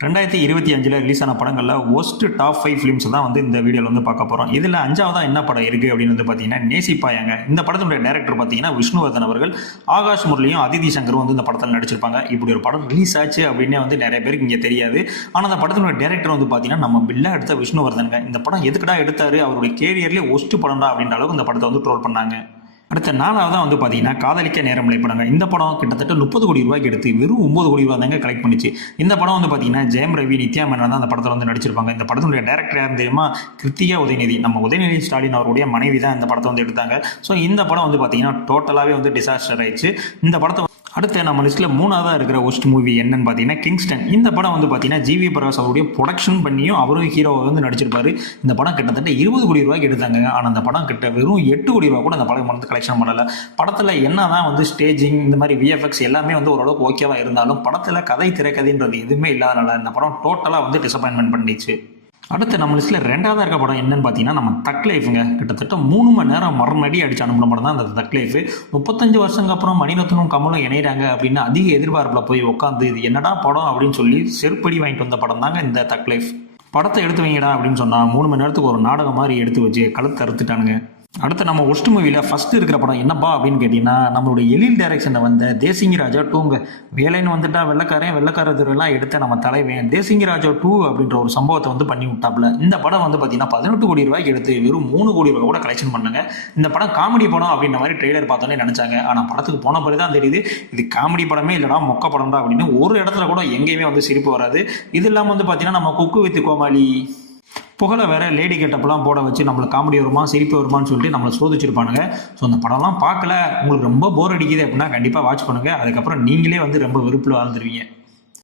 2025 release ஆன படங்களில் worst top 5 films தான் வந்து இந்த வீடியோவில் வந்து பார்க்க போகிறோம். இதில் 5வதா என்ன படம் இருக்குது அப்படின்னு வந்து பார்த்தீங்கன்னா நேசிப்பாயாங்க. இந்த படத்தினுடைய டைரக்டர் பார்த்தீங்கன்னா விஷ்ணுவர்தன் அவர்கள். ஆகாஷ் முரளியும் அதிதி சங்கரும் வந்து இந்த படத்தில் நடிச்சிருப்பாங்க. இப்படி ஒரு படம் ரிலீஸ் ஆச்சு அப்படின்னே வந்து நிறைய பேருக்கு இங்கே தெரியாது. ஆனால் அந்த படத்தினுடைய டைரக்டர் வந்து பார்த்தீங்கன்னா நம்ம பில்லா எடுத்த விஷ்ணுவர்தனுங்க. இந்த படம் எதுக்கடா எடுத்தாரு, அவருடைய கேரியர்லேயே ஒஸ்ட் படம்டா அப்படின்ற அளவுக்கு இந்த படத்தை வந்து ட்ரோல் பண்ணாங்க. அடுத்த 4வதா வந்து பார்த்தீங்கன்னா காதலிக்க நேரமில்லை படங்க. இந்த படம் கிட்டத்தட்ட 30 கோடி ரூபாய்க்கு எடுத்து வெறும் 9 கோடி ரூபாய் தாங்க கலெக்ட் பண்ணிச்சு. இந்த படம் வந்து பார்த்தீங்கன்னா ஜெயம் ரவி, நித்யா மேனன் தான் அந்த படத்தில் வந்து நடிச்சிருப்பாங்க. இந்த படத்தினுடைய டேரக்டர் யாரும் தெரியுமா? கிருத்திகா உதயநிதி. நம்ம உதயநிதி ஸ்டாலின் அவருடைய மனைவி தான் இந்த படத்தை வந்து எடுத்தாங்க. ஸோ இந்த படம் வந்து பார்த்தீங்கன்னா டோட்டலாகவே வந்து டிசாஸ்டர் ஆயிடுச்சு. இந்த படத்தை அடுத்து நம்ம லிஸ்ட்டில் 3வதா இருக்கிற ஒஸ்ட் மூவி என்னன்னு பார்த்தீங்கன்னா கிங்ஸ்டன். இந்த படம் வந்து பார்த்தீங்கன்னா ஜிவி பிரகாஷ் அவருடைய ப்ரொடக்ஷன் பண்ணியும் அவரும் ஹீரோவை வந்து நடிச்சிருப்பாரு. இந்த படம் கிட்டத்தட்ட 20 கோடி ரூபாய்க்கு எடுத்தாங்க. ஆனால் அந்த படம் கிட்ட வெறும் 8 கோடி ரூபா கூட அந்த படம் வந்து கலெக்ஷன் பண்ணலை. படத்தில் என்ன தான் வந்து ஸ்டேஜிங் இந்த மாதிரி விஎஃப்எக்ஸ் எல்லாமே வந்து ஓரளவுக்கு ஓகேவா இருந்தாலும் படத்தில் கதை திரைக்கதைன்றது எதுவுமே இல்லாதனால இந்த படம் டோட்டலாக வந்து டிசப்பாயின்மெண்ட் பண்ணிச்சு. அடுத்து நம்ம லிஸ்ட்டில் 2வதா இருக்க படம் என்னன்னு பார்த்தீங்கன்னா நம்ம தக் லைஃபுங்க. கிட்டத்தட்ட 3 மணி நேரம் மரணடி அடிச்சு அனுப்பின படம் தான் அந்த தக் லைஃப். 35 வருஷங்க அப்புறம் மணிரத்னம் கமலும் இணைகிறாங்க அப்படின்னு அதிக எதிர்பார்ப்பில் போய் உட்காந்து இது என்னடா படம் அப்படின்னு சொல்லி செருப்படி வாங்கிட்டு வந்த படம் தாங்க இந்த தக் லைஃப். படத்தை எடுத்து வைங்கடா அப்படின்னு சொன்னால் 3 மணி நேரத்துக்கு ஒரு நாடகம் மாதிரி எடுத்து வச்சு கழுத்து அறுத்துட்டானுங்க. அடுத்து நம்ம ஒஸ்ட் மூவியில் ஃபஸ்ட்டு இருக்கிற படம் என்னப்பா அப்படின்னு கேட்டிங்கன்னா நம்மளுடைய எழில் டைரக்ஷனில் வந்த தேசிங்கி ராஜா 2ங்க. வேலைன்னு வந்துட்டா வெள்ளக்காரதுலாம் எடுத்த நம்ம தலைவன் தேசிங்கி ராஜா 2 அப்படின்ற ஒரு சம்பவத்தை வந்து பண்ணி விட்டாப்புல. இந்த படம் வந்து பார்த்தீங்கன்னா 18 கோடி ரூபாய்க்கு எடுத்து வெறும் 3 கோடி ரூபாய் கூட கலெக்ஷன் பண்ணுங்க. இந்த படம் காமெடி படம் அப்படின்ற மாதிரி ட்ரெய்லர் பார்த்தோன்னே நினச்சாங்க. ஆனால் படத்துக்கு போன பிறகு தான் தெரியுது இது காமெடி படமே இல்லைடா மொக்க படம்டா அப்படின்னு. ஒரு இடத்துல கூட எங்கேயுமே வந்து சிரிப்பு வராது. இது இல்லாமல் வந்து பார்த்தீங்கன்னா நம்ம குக்கு வித் கோமாளி புகழை வேற லேடி கெட்டப்பெல்லாம் போட வச்சு நம்மளை காமெடி வருமா சிரிப்பு வருமானு சொல்லிட்டு நம்மளை சோதிச்சிருப்பானுங்க. ஸோ அந்த படம்லாம் பார்க்கல, உங்களுக்கு ரொம்ப போர் அடிக்குது அப்படின்னா கண்டிப்பாக வாட்ச் பண்ணுங்கள். அதுக்கப்புறம் நீங்களே வந்து ரொம்ப வெறுப்பில் வாழ்ந்துருவீங்க.